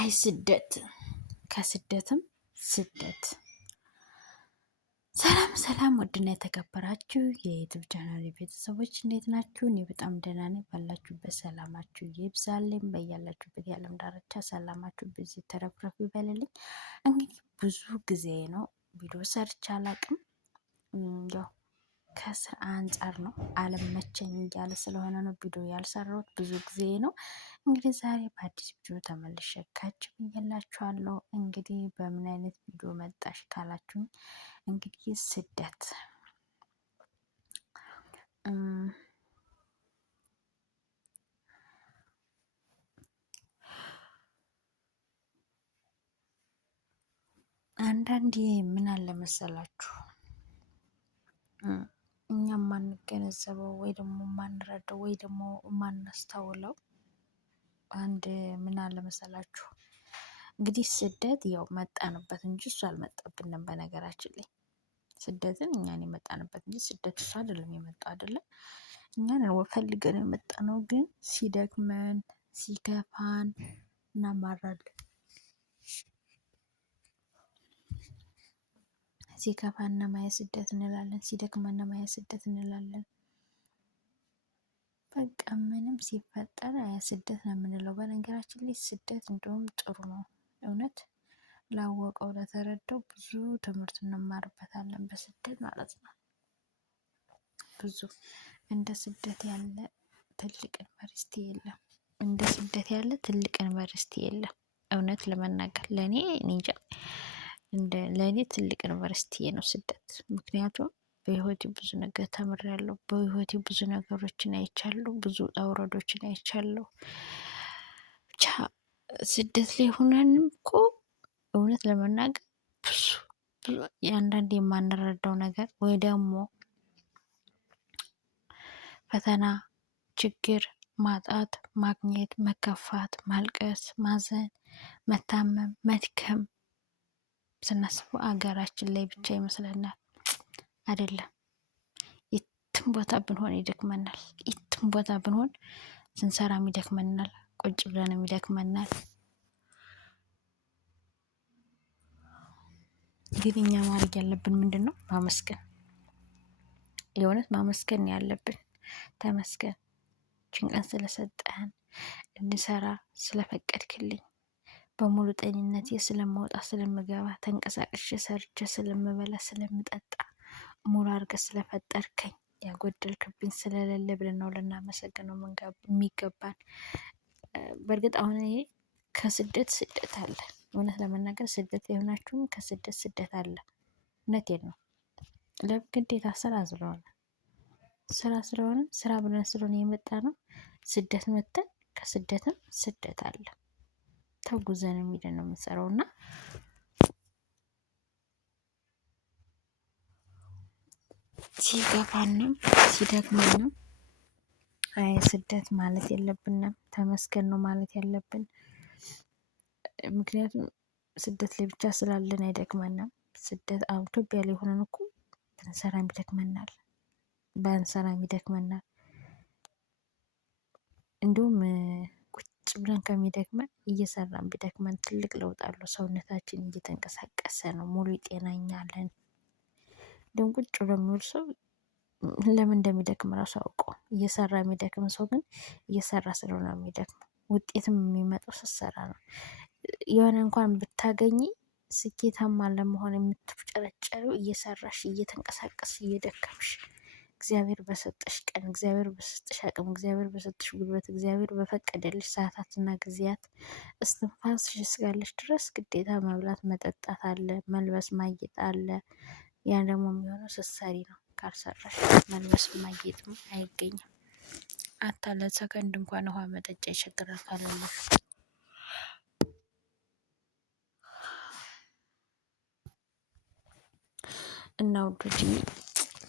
አይ ስደት ከስደትም ስደት። ሰላም ሰላም፣ ውድና የተከበራችሁ የዩቲዩብ ቻናል ቤተሰቦች እንዴት ናችሁ? እኔ በጣም ደህና ነኝ። ባላችሁበት ሰላማችሁ ይብዛልኝ። በያላችሁበት የዓለም ዳርቻ ሰላማችሁ ብዙ ተረፍረፍ ይበልልኝ። እንግዲህ ብዙ ጊዜ ነው ቪዲዮ ሰርች አላቅም። ያው ከስራ አንጻር ነው አለመቸኝ እያለ ስለሆነ ነው ቪዲዮ ያልሰራሁት ብዙ ጊዜ ነው። እንግዲህ ዛሬ በአዲስ ቪዲዮ ተመልሼ ካች ብያላችኋለሁ። እንግዲህ በምን አይነት ቪዲዮ መጣሽ ካላችሁኝ እንግዲህ ስደት አንዳንዴ ምን አለ መሰላችሁ እኛ ማንገነዘበው ወይ ደግሞ ማንረዳው ወይ ደግሞ ማናስተውለው አንድ ምን አለ መሰላችሁ እንግዲህ ስደት ያው መጣንበት እንጂ እሱ አልመጣብንም። በነገራችን ላይ ስደትን እኛን የመጣንበት እንጂ ስደት እሱ አይደለም የመጣው አይደለም። እኛን ፈልገን የመጣነው ግን ሲደክመን ሲከፋን እናማራለን። ሲከፋን ማየ ስደት እንላለን፣ ሲደክመን ማየ ስደት እንላለን። በቃ ምንም ሲፈጠር ስደት ነው የምንለው። በነገራችን ላይ ስደት እንደውም ጥሩ ነው። እውነት ላወቀው ለተረዳው ብዙ ትምህርት እንማርበታለን በስደት ማለት ነው። ብዙ እንደ ስደት ያለ ትልቅ ዩኒቨርሲቲ የለም። እንደ ስደት ያለ ትልቅ ዩኒቨርሲቲ የለም። እውነት ለመናገር ለእኔ እንጃ ለእኔ ትልቅ ዩኒቨርሲቲ ነው ስደት። ምክንያቱም በህይወቴ ብዙ ነገር ተምሬያለሁ። በህይወቴ ብዙ ነገሮችን አይቻለሁ። ብዙ ውጣ ውረዶችን አይቻለሁ። ብቻ ስደት ላይ ሆነንም እኮ እውነት ለመናገር ብዙ የአንዳንድ የማንረዳው ነገር ወይ ደግሞ ፈተና፣ ችግር፣ ማጣት፣ ማግኘት፣ መከፋት፣ ማልቀስ፣ ማዘን፣ መታመም፣ መድከም ስናስበው አገራችን ላይ ብቻ ይመስለናል። አይደለም። የትም ቦታ ብንሆን ይደክመናል። የትም ቦታ ብንሆን ስንሰራም ይደክመናል። ቁጭ ብለንም ይደክመናል። ግን እኛ ማድረግ ያለብን ምንድን ነው? ማመስገን። የእውነት ማመስገን ያለብን። ተመስገን ጭንቀን ስለሰጠህን፣ እንድሰራ ስለፈቀድክልኝ፣ በሙሉ ጤንነቴ ስለማውጣ ስለምገባ፣ ተንቀሳቅሼ ሰርቼ ስለምበላ ስለምጠጣ፣ ሙሉ አድርገህ ስለፈጠርከኝ፣ ያጎደልክብኝ ስለሌለ ብለን ነው ልናመሰግነው የሚገባን። በእርግጥ አሁን ይሄ ከስደት ስደት አለ። እውነት ለመናገር ስደት የሆናችሁም ከስደት ስደት አለ። እውነቴን ነው። ለግዴታ ስለሆነ ስራ ብለን ስለሆነ የመጣ ነው። ስደት መተን ከስደትም ስደት አለ። ተጉዘን የሚለን ነው የምንሰራው እና ሲገፋንም ሲደክመንም አይ ስደት ማለት የለብንም። ተመስገን ነው ማለት ያለብን። ምክንያቱም ስደት ላይ ብቻ ስላለን አይደክመንም። ስደት ኢትዮጵያ ላይ ሆነን እኮ ብንሰራም ይደክመናል፣ ባንሰራም ይደክመናል። እንዲሁም ቁጭ ብለን ከሚደክመን እየሰራን ቢደክመን ትልቅ ለውጥ አለው። ሰውነታችን እየተንቀሳቀሰ ነው፣ ሙሉ ጤናኛ አለን። እንዲሁም ቁጭ ብሎ የሚውል ሰው ለምን እንደሚደክም ራሱ አውቆ እየሰራ የሚደክም ሰው ግን እየሰራ ስለሆነ የሚደክመው። ውጤትም የሚመጣው ስትሰራ ነው። የሆነ እንኳን ብታገኝ ስኬታማ ለመሆን የምትጨረጨሪው እየሰራሽ እየተንቀሳቀስሽ እየደከምሽ እግዚአብሔር በሰጠሽ ቀን፣ እግዚአብሔር በሰጠሽ አቅም፣ እግዚአብሔር በሰጠሽ ጉልበት፣ እግዚአብሔር በፈቀደልሽ ሰዓታትና ጊዜያት እስትንፋስሽ እስካለሽ ድረስ ግዴታ መብላት መጠጣት አለ፣ መልበስ ማጌጥ አለ። ያ ደግሞ የሚሆነው ስትሰሪ ነው። ካልሰራሽ መልበስ ማጌጥም አይገኝም። ለሰከንድ እንኳን ውሃ መጠጫ ይቸግራል ካለለሽ። እና ውዶች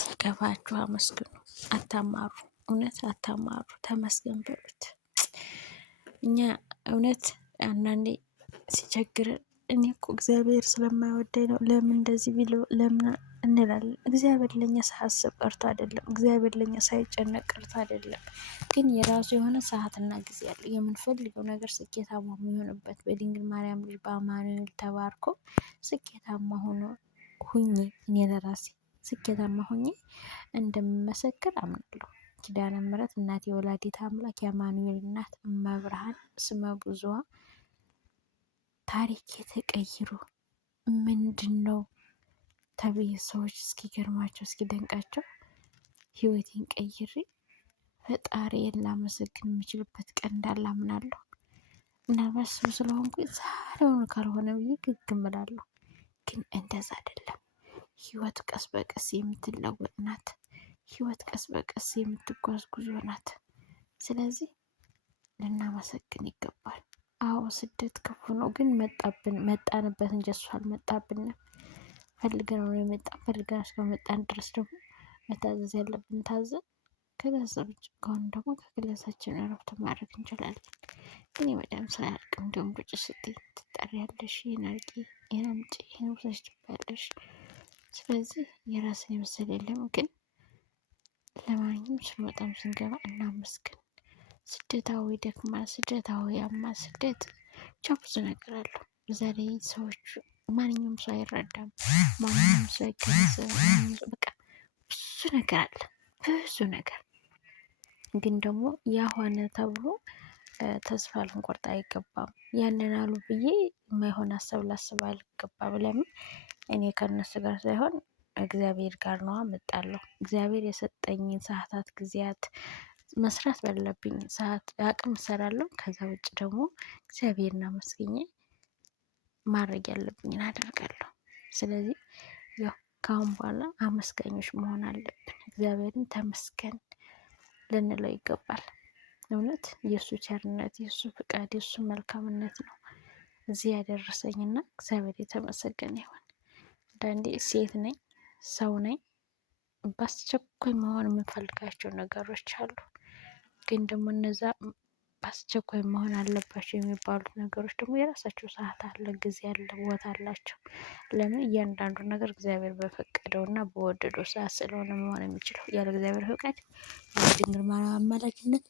ሲከፋችሁ አመስግኑ፣ አታማሩ። እውነት አታማሩ፣ ተመስገን በሉት። እኛ እውነት አንዳንዴ ሲቸግረን እኔ እኮ እግዚአብሔር ስለማይወደኝ ነው ለምን እንደዚህ ቢለው ለምን እንላለን። እግዚአብሔር ለኛ ሳያስብ ቀርቶ አይደለም። እግዚአብሔር ለኛ ሳይጨነቅ ቀርቶ አይደለም። ግን የራሱ የሆነ ሰዓትና ጊዜ አለው። የምንፈልገው ነገር ስኬታማ የሚሆንበት በድንግል ማርያም ልጅ በአማኑኤል ተባርኮ ስኬታማ ሁኜ እኔ ለራሴ ስኬታማ ሁኜ እንደምመሰክር አምናለሁ። ኪዳነ ምሕረት እናቴ ወላዲተ አምላክ የአማኑኤል እናት እመብርሃን ስመ ብዙዋ ታሪክ የተቀይሩ ምንድን ነው ተብዬ ሰዎች እስኪገርማቸው እስኪደንቃቸው ህይወቴን ቀይሬ ፈጣሪዬን ላመሰግን የምችልበት ቀን እንዳለ አምናለሁ። ምናልባት ሰው ስለሆንኩኝ ዛሬውኑ ካልሆነ ብዬ ግግም እላለሁ። ግን እንደዛ አይደለም። ህይወት ቀስ በቀስ የምትለወጥ ናት። ህይወት ቀስ በቀስ የምትጓዝ ጉዞ ናት። ስለዚህ ልናመሰግን ይገባል። አዎ ስደት ክፉ ነው፣ ግን መጣንበት እንጂ እሱ አልመጣብንም። ፈልገን ነው የመጣን። ፈልገን እስከመጣን ድረስ ደግሞ መታዘዝ ያለብን ታዘን፣ ከታዘብ ከሆነ ደግሞ ከግለሳችን እረፍት ማድረግ እንችላለን። ግን የመዳም ሰው አያልቅም። እንዲሁም ቁጭ ስትይ ትጠሪያለሽ፣ ይህን አድርጊ፣ ይህን አምጪ፣ ይህን ውሰጅ ትባያለሽ። ስለዚህ የራስን የመሰለ የለም። ግን ለማንኛውም ስንወጣም ስንገባ እናመስግን። ስደታዊ ደክማል፣ ስደታዊ ያማል፣ ስደት ብቻ ብዙ ነገር አለው። በዛ ላይ ሰዎች ማንኛውም ሰው አይረዳም፣ ማንኛውም ሰው አይገነዘብም። በቃ ብዙ ነገር አለ፣ ብዙ ነገር። ግን ደግሞ ያሆነ ተብሎ ተስፋ ልንቆርጥ አይገባም። ያንን አሉ ብዬ የማይሆን ሀሳብ ላስብ አልገባም። ለምን እኔ ከነሱ ጋር ሳይሆን እግዚአብሔር ጋር ነው አመጣለሁ። እግዚአብሔር የሰጠኝን ሰዓታት ጊዜያት መስራት ባለብኝ ሰዓት አቅም እሰራለሁ። ከዛ ውጭ ደግሞ እግዚአብሔርን አመስግኜ ማድረግ ያለብኝን አደርጋለሁ። ስለዚህ ያው ከአሁን በኋላ አመስጋኞች መሆን አለብን። እግዚአብሔርን ተመስገን ልንለው ይገባል። እውነት የእሱ ቸርነት፣ የእሱ ፍቃድ፣ የእሱ መልካምነት ነው እዚህ ያደረሰኝና እግዚአብሔር የተመሰገነ ይሁን። አንዳንዴ ሴት ነኝ፣ ሰው ነኝ፣ በአስቸኳይ መሆን የምንፈልጋቸው ነገሮች አሉ። ግን ደግሞ እነዛ በአስቸኳይ መሆን አለባቸው የሚባሉት ነገሮች ደግሞ የራሳቸው ሰዓት አለ፣ ጊዜ አለ፣ ቦታ አላቸው። ለምን እያንዳንዱ ነገር እግዚአብሔር በፈቀደው እና በወደደው ሰዓት ስለሆነ መሆን የሚችለው። ያለ እግዚአብሔር ፈቃድ፣ ያለ ድንግል ማርያም አማላጅነት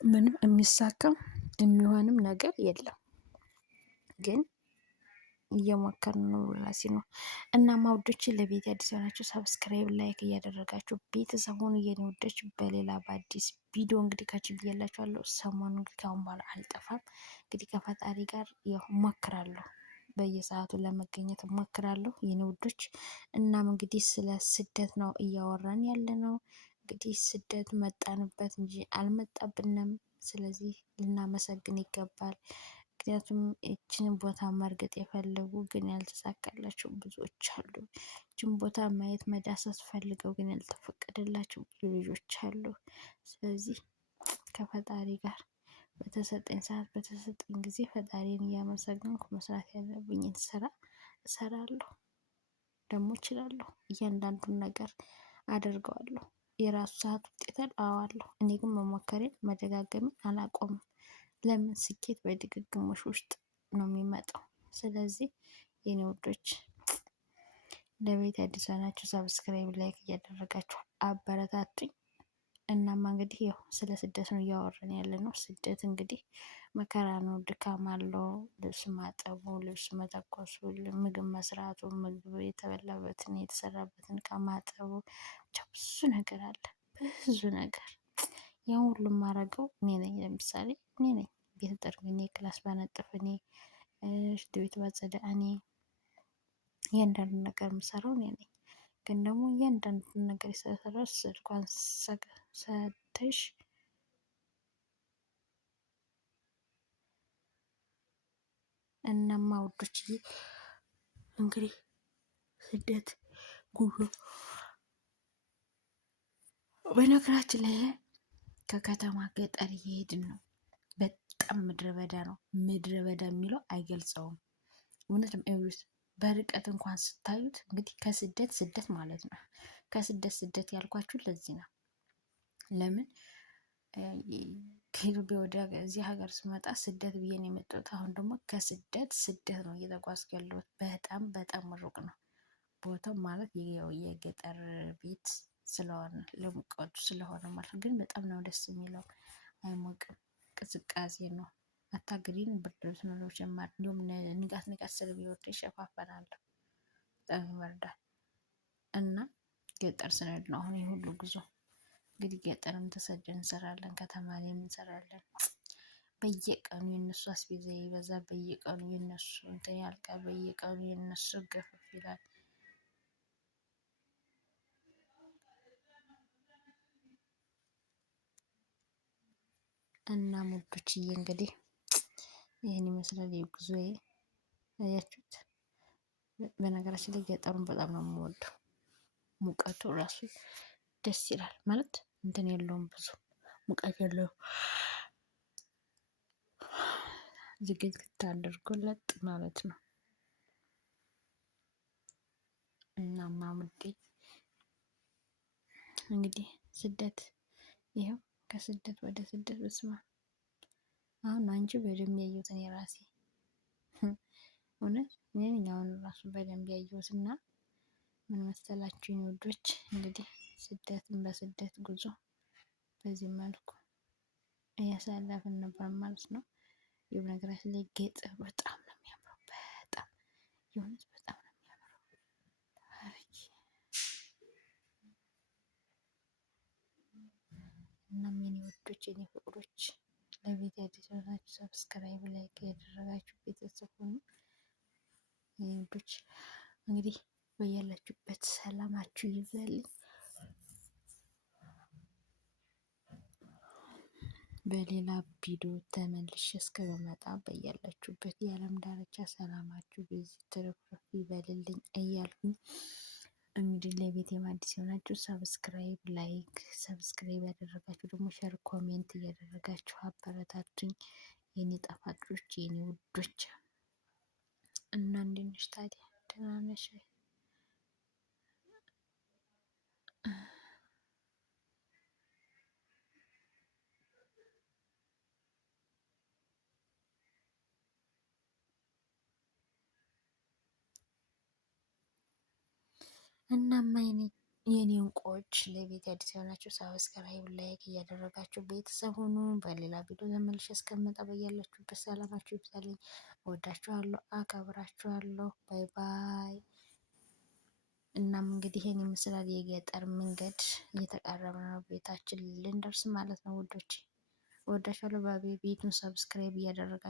ምንም የሚሳካም የሚሆንም ነገር የለም። ግን እየሞከርን ነው ላሲ ነው። እና ውዶች ለቤት አዲስ የሆናችሁ ሰብስክራይብ፣ ላይክ እያደረጋችሁ ቤተሰብ ሆኑ። የኔ ውዶች በሌላ በአዲስ ቪዲዮ እንግዲህ ካችሁ ብያላችኋለሁ። ሰሞኑ እንግዲህ ካሁን በኋላ አልጠፋም። እንግዲህ ከፈጣሪ ጋር ያው እሞክራለሁ፣ በየሰዓቱ ለመገኘት እሞክራለሁ የኔ ውዶች። እናም እንግዲህ ስለ ስደት ነው እያወራን ያለ ነው። እንግዲህ ስደት መጣንበት እንጂ አልመጣብንም። ስለዚህ ልናመሰግን ይገባል። ምክንያቱም ይችንን ቦታ መርገጥ የፈለጉ ግን ያልተሳካላቸው ብዙዎች አሉ። ይችን ቦታ ማየት መዳሰስ ፈልገው ግን ያልተፈቀደላቸው ብዙ ልጆች አሉ። ስለዚህ ከፈጣሪ ጋር በተሰጠኝ ሰዓት በተሰጠኝ ጊዜ ፈጣሪን እያመሰገንኩ መስራት ያለብኝን ስራ እሰራለሁ። ደግሞ እችላለሁ። እያንዳንዱን ነገር አደርገዋለሁ። የራሱ ሰዓት ውጤት አዋለሁ። እኔ ግን መሞከሬን መደጋገሜን አላቆምም። ለምን ስኬት በድግግሞሽ ውስጥ ነው የሚመጣው። ስለዚህ የኔ ውዶች ለቤት አዲስ ናችሁ፣ ሰብስክራይብ ላይክ እያደረጋችሁ አበረታቱኝ። እናማ እንግዲህ ያው ስለ ስደት ነው እያወራን ያለ ነው። ስደት እንግዲህ መከራ ነው፣ ድካም አለው። ልብስ ማጠቡ፣ ልብስ መተኮሱ፣ ምግብ መስራቱ፣ ምግብ የተበላበትን የተሰራበትን እቃ ማጠቡ፣ ብቻ ብዙ ነገር አለ፣ ብዙ ነገር። ያን ሁሉ የማደርገው እኔ ነኝ። ለምሳሌ እኔ ነኝ ቤት ጠርግ፣ እኔ ክላስ ባነጥፍ፣ እኔ ሽንት ቤት ባጸዳ፣ እኔ እያንዳንዱን ነገር የምሰራው እኔ ነኝ። ግን ደግሞ እያንዳንዱን ነገር የሰራው ስልኳን ሰተሽ እናማ ውዶችዬ እንግዲህ ስደት ጉዞ በነገራችን ላይ ከከተማ ገጠር እየሄድን ነው። በጣም ምድረ በዳ ነው። ምድረ በዳ የሚለው አይገልጸውም። እውነትም ኤውስ በርቀት እንኳን ስታዩት እንግዲህ ከስደት ስደት ማለት ነው። ከስደት ስደት ያልኳችሁ ለዚህ ነው። ለምን ከኢትዮጵያ ወደ እዚህ ሀገር ስመጣ ስደት ብዬ ነው የመጣሁት። አሁን ደግሞ ከስደት ስደት ነው እየተጓዝኩ ያለሁት። በጣም በጣም ሩቅ ነው ቦታው ማለት የገጠር ቤት ስለሆነ ለሙቀቱ ስለሆነ ማለት ግን በጣም ነው ደስ የሚለው። አይሞቅም፣ ቅዝቃዜ ነው። አታግሪን ብርድ ልብስ ነው ለመጨመር እንዲሁም ንጋት ንጋት ስል ቢወርድ ይሸፋፈናል። በጣም ይበርዳል እና ገጠር ስንሄድ ነው አሁን የሁሉ ጉዞ። እንግዲህ ገጠርም ተሰደን እንሰራለን፣ ከተማ ላይ እንሰራለን። በየቀኑ የነሱ አስቤዛ ይበዛ፣ በየቀኑ የነሱ እንትን ያልቃል፣ በየቀኑ የነሱ ገፍፍ ይላል። እና ሙዶችዬ እንግዲህ ይህን ይመስላል የጉዞዬ። አያችሁት? በነገራችን ላይ ገጠሩን በጣም ነው የምወደው። ሙቀቱ ራሱ ደስ ይላል ማለት እንትን የለውም፣ ብዙ ሙቀት የለውም። ዝግትግት አድርጎ ለጥ ማለት ነው። እናማ ውዴ እንግዲህ ስደት ይኸው ከስደት ወደ ስደት በስማ አሁን አንቺ በደንብ ያየሁት እኔ ራሴ እውነት እኔ አሁን ራሱ በደንብ ያየሁት እና ምን መሰላችሁ ውዶች እንግዲህ ስደትን በስደት ጉዞ በዚህ መልኩ እያሳለፍን ነበር ማለት ነው። ነገራችን ላይ ገጠር በጣም ነው የሚያምረው። በጣም የእውነት በጣም ነው የሚያምረው። እናም የኔ ወዶች የኔ ፍቅሮች ለቤት አዲስ የሆናችሁ ሰብስክራይብ ላይክ ያደረጋችሁ ቤተሰብ ሁኑ። የኔ ወዶች እንግዲህ በያላችሁበት ሰላማችሁ ይብዛልኝ። በሌላ ቪዲዮ ተመልሼ እስከመጣ በያላችሁበት የዓለም ዳርቻ ሰላማችሁ በዚህ ትርፍርፍ ይበልልኝ እያልኩኝ እንግዲህ ለቤት አዲስ የሆናችሁ ሰብስክራይብ ላይክ፣ ሰብስክራይብ ያደረጋችሁ ደግሞ ሸር ኮሜንት እያደረጋችሁ አበረታቱኝ የኔ ጣፋጮች የኔ ውዶች። እና እንዴት ነሽ ታዲያ? ደህና ነሽ? እናማ የኔ እንቁዎች ለቤት አዲስ የሆናችሁ ሰብስክራይብ ላይክ እያደረጋችሁ ቤተሰብ ሁኑ። በሌላ ቪዲዮ ተመልሼ እስከምመጣ በያላችሁበት ሰላማችሁ ይብዛልኝ። እወዳችኋለሁ፣ አከብራችኋለሁ። ባይ ባይ። እናም እንግዲህ ይሄን ይመስላል የገጠር መንገድ። እየተቃረበ ነው ቤታችን ልንደርስ ማለት ነው ውዶች። እወዳችኋለሁ። ቤቱን ሰብስክራይብ እያደረጋችሁ